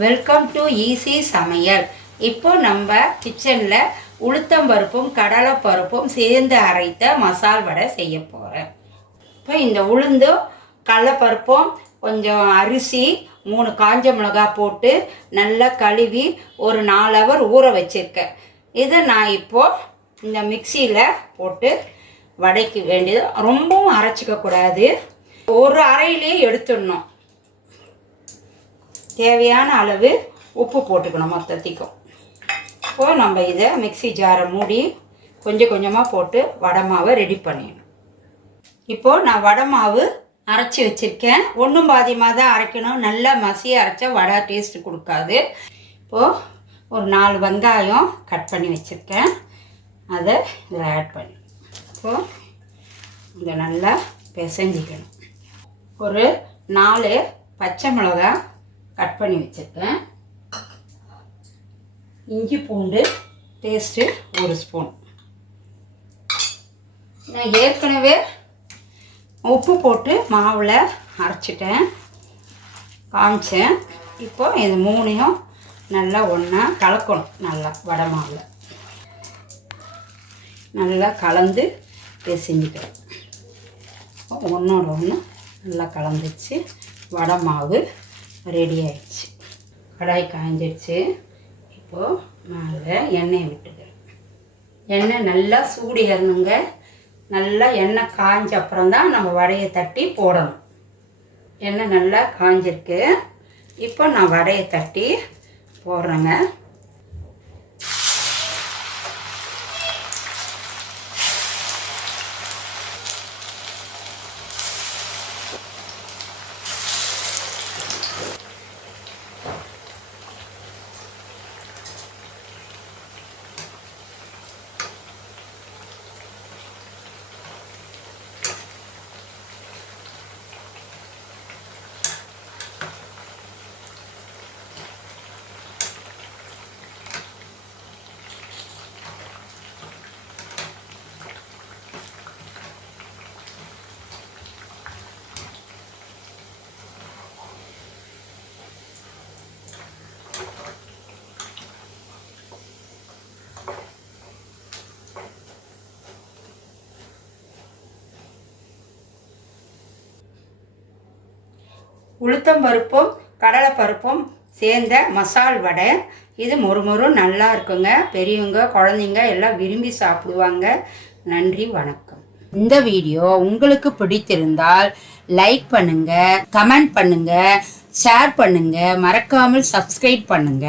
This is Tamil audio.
வெல்கம் டு ஈஸி சமையல் இப்போ நம்ம கிச்சனில் உளுத்தம்பருப்பும் கடலைப்பருப்பும் சேர்ந்து அரைத்த மசால் வடை செய்ய போகிறேன் இப்போ இந்த உளுந்தும் கடலைப்பருப்பும் கொஞ்சம் அரிசி மூணு காஞ்ச மிளகாய் போட்டு நல்லா கழுவி ஒரு நாலு ஹவர் ஊற வச்சுருக்கேன். இதை நான் இப்போது இந்த மிக்சியில் போட்டு வடைக்கு வேண்டியது. ரொம்பவும் அரைச்சிக்க கூடாது ஒரு அறையிலேயே எடுத்துடணும். தேவையான அளவு உப்பு போட்டுக்கணும் மொத்தத்திக்கும். இப்போ நம்ம இதை மிக்ஸி ஜாரை மூடி கொஞ்சம் கொஞ்சமாக போட்டு வடை மாவை ரெடி பண்ணிடணும் இப்போது நான் வடை மாவு அரைச்சி வச்சுருக்கேன். ஒன்றும் பாதியமாக தான் அரைக்கணும். நல்லா மசியாக அரைச்சா வடை டேஸ்ட்டு கொடுக்காது. இப்போது ஒரு நாலு வெங்காயம் கட் பண்ணி வச்சுருக்கேன். அதை இதில் ஆட் பண்ணி. இப்போது இதை நல்லா பிசைஞ்சிக்கணும். ஒரு நாலு பச்சை மிளகாய் கட் பண்ணி வச்சுருக்கேன். இஞ்சி பூண்டு டேஸ்ட்டு ஒரு ஸ்பூன் நான் ஏற்கனவே உப்பு போட்டு மாவில் அரைச்சிட்டேன். காமிச்சேன். இப்போ இது மூணையும் நல்லா ஒன்றா கலக்கணும். நல்லா வடை மாவில். நல்லா கலந்து பிசைஞ்சிக்கிறேன் ஒன்றோட ஒன்று நல்லா கலந்துச்சு. வடை மாவு. ரெடி ஆயிடுச்சு. கடாய் காய்ஞ்சிடுச்சு இப்போது மேலே எண்ணெயை விட்டுக்கிறேன். எண்ணெய் நல்லா சூடு ஏறணுங்க. நல்லா எண்ணெய் காய்ஞ்ச அப்புறம் தான் நம்ம வடையை தட்டி போடணும். எண்ணெய் நல்லா காய்ஞ்சிருக்கு இப்போ நான் வடையை தட்டி போடுறேங்க. உளுத்தம் பருப்பும் கடலைப்பருப்பும் சேர்ந்த மசால் வடை. இது மொறுமொறு நல்லா இருக்குங்க. பெரியவங்க குழந்தைங்க எல்லாம் விரும்பி சாப்பிடுவாங்க. நன்றி வணக்கம். இந்த வீடியோ உங்களுக்கு பிடித்திருந்தால் லைக் பண்ணுங்க கமெண்ட் பண்ணுங்க ஷேர் பண்ணுங்க. மறக்காமல் சப்ஸ்கிரைப் பண்ணுங்க.